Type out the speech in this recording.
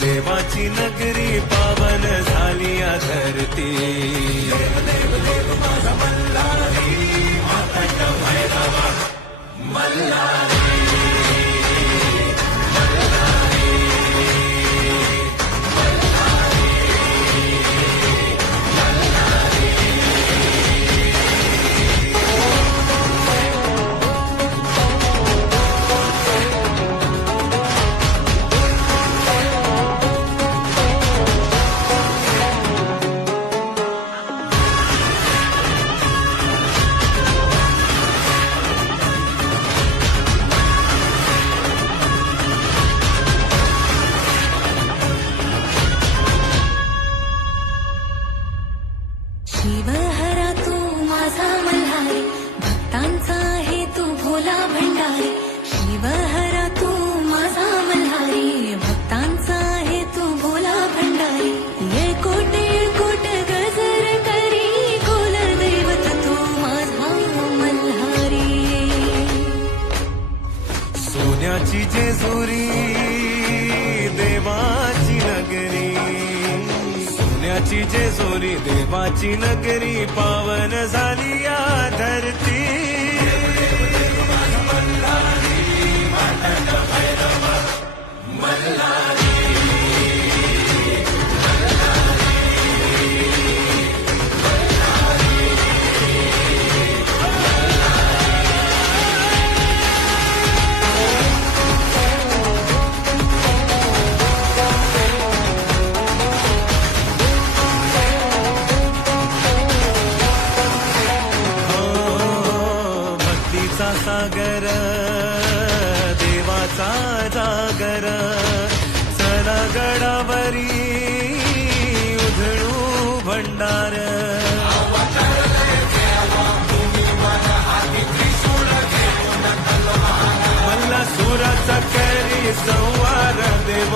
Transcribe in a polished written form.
देवाची नगरी पावन झाली या धरती. देव देव देव माझा मल्हारी, मातंड भैरवा मल्हारी. शिवहरा तू माझा मल्हारी, भक्तांचा आहे तू भोला भंडारी. शिवहरा तू माझा मल्हारी, भक्तांचा आहे तू भोला भंडारी. येळकोट येळकोट गजर करी, कुलदैवत तू माझा मल्हारी. सोन्याची जेजुरी देवाची नगरी, सोन्याची जेजुरी देवाची नगरी पावन झाली या धरती. मातंड भैरवा मल्हारी. भक्तीचा सागर देवाचा जागर, चला गडावरी उधळू भंडार. मल्ला सुराचा करी संवार देव